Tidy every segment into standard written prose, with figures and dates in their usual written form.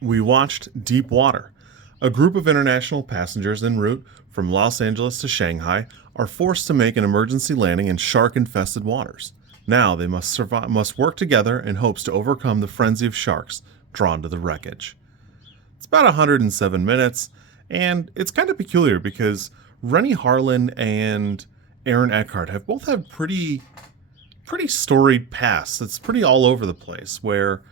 We watched Deep Water. A group of international passengers en route from Los Angeles to Shanghai are forced to make an emergency landing in shark-infested waters. Now they must work together in hopes to overcome the frenzy of sharks drawn to the wreckage. It's about 107 minutes, and it's kind of peculiar because Renny Harlin and Aaron Eckhart have both had pretty storied pasts. It's pretty all over the place, where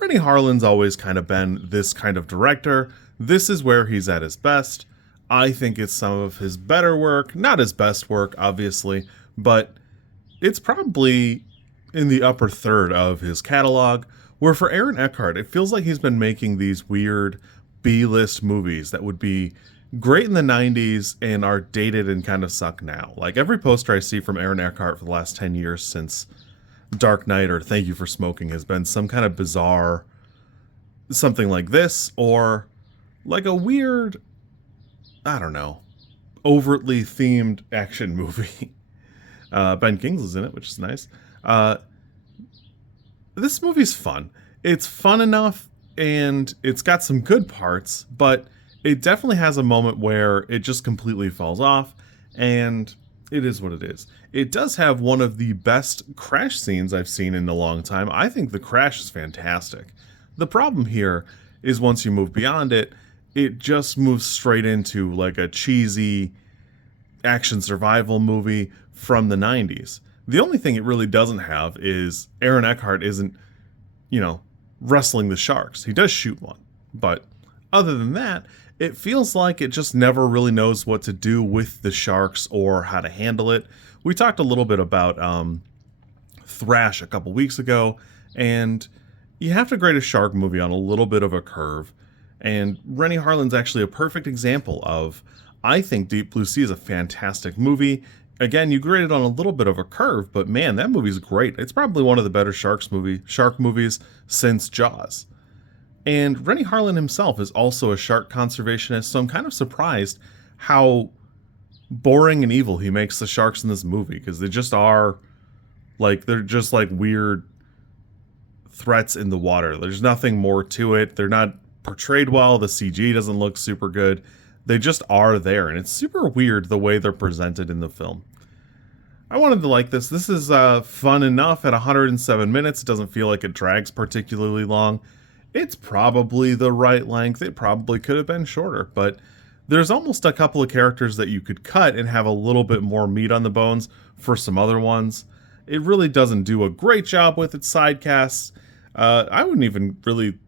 Renny Harlin's always kind of been this kind of director. This is where he's at his best. I think it's some of his better work, not his best work, obviously, but it's probably in the upper third of his catalog, where for Aaron Eckhart, it feels like he's been making these weird B-list movies that would be great in the 90s and are dated and kind of suck now. Like every poster I see from Aaron Eckhart for the last 10 years since Dark Knight or Thank You for Smoking has been some kind of bizarre something like this, or like a weird, I don't know, overtly themed action movie. Ben Kingsley's in it, which is nice. This movie's fun. It's fun enough, and it's got some good parts, but it definitely has a moment where it just completely falls off, and it is what it is. It does have one of the best crash scenes I've seen in a long time. I think the crash is fantastic. The problem here is once you move beyond it, it just moves straight into like a cheesy action survival movie from the 90s. The only thing it really doesn't have is Aaron Eckhart isn't, wrestling the sharks. He does shoot one, but other than that, it feels like it just never really knows what to do with the sharks or how to handle it. We talked a little bit about Thrash a couple weeks ago, and you have to grade a shark movie on a little bit of a curve. And Renny Harlin's actually a perfect example of, I think Deep Blue Sea is a fantastic movie. Again, you grade it on a little bit of a curve, but man, that movie's great. It's probably one of the better shark movies since Jaws. And Renny Harlin himself is also a shark conservationist, so I'm kind of surprised how boring and evil he makes the sharks in this movie, because they just are, they're just like weird threats in the water. There's nothing more to it. They're not portrayed well. The CG doesn't look super good. They just are there, and it's super weird the way they're presented in the film. I wanted to like this. This is fun enough at 107 minutes. It doesn't feel like it drags particularly long. It's probably the right length. It probably could have been shorter, but there's almost a couple of characters that you could cut and have a little bit more meat on the bones for some other ones. It really doesn't do a great job with its side casts. I wouldn't even really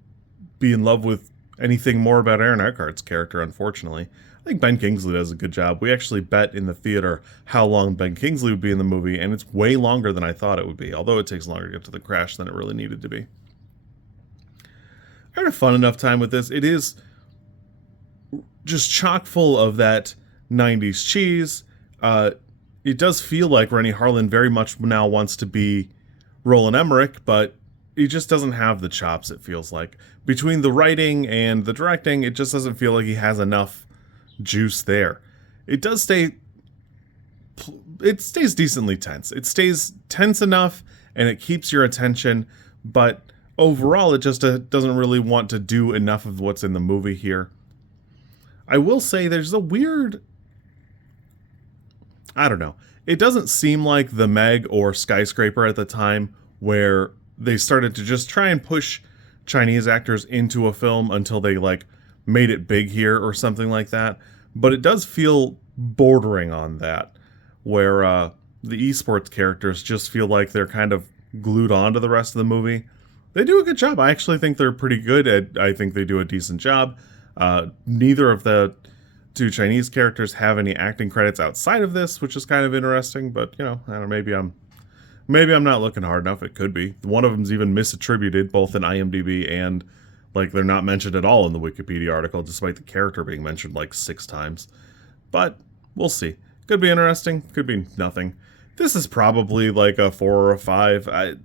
be in love with anything more about Aaron Eckhart's character, unfortunately. I think Ben Kingsley does a good job. We actually bet in the theater how long Ben Kingsley would be in the movie, and it's way longer than I thought it would be, although it takes longer to get to the crash than it really needed to be. I had a fun enough time with this. It is just chock full of that 90s cheese. It does feel like Renny Harlin very much now wants to be Roland Emmerich, but he just doesn't have the chops, it feels like. Between the writing and the directing, it just doesn't feel like he has enough juice there. It stays decently tense. It stays tense enough, and it keeps your attention, but overall, it just doesn't really want to do enough of what's in the movie here. I will say there's a weird, I don't know. It doesn't seem like The Meg or Skyscraper at the time, where they started to just try and push Chinese actors into a film until they made it big here or something like that. But it does feel bordering on that, where the esports characters just feel like they're kind of glued on to the rest of the movie. They do a good job. I actually think they're pretty good. I think they do a decent job. Neither of the two Chinese characters have any acting credits outside of this, which is kind of interesting. But I don't know, maybe I'm not looking hard enough. It could be. One of them's even misattributed, both in IMDb and they're not mentioned at all in the Wikipedia article, despite the character being mentioned 6 times. But we'll see. Could be interesting. Could be nothing. This is probably a 4 or a 5.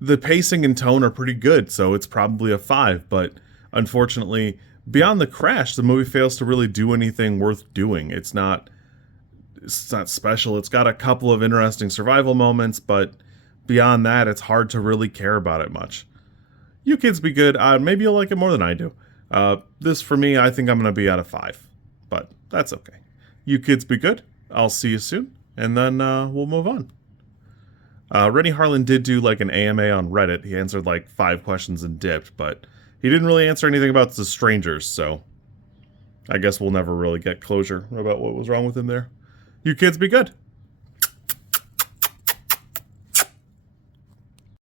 The pacing and tone are pretty good, so it's probably a 5. But unfortunately, beyond the crash, the movie fails to really do anything worth doing. It's not special. It's got a couple of interesting survival moments, but beyond that, it's hard to really care about it much. You kids be good. Maybe you'll like it more than I do. This, for me, I think I'm going to be out of 5. But that's okay. You kids be good. I'll see you soon. And then we'll move on. Renny Harlin did do like an AMA on Reddit. He answered like 5 questions and dipped, but he didn't really answer anything about the strangers, so I guess we'll never really get closure about what was wrong with him there. You kids be good.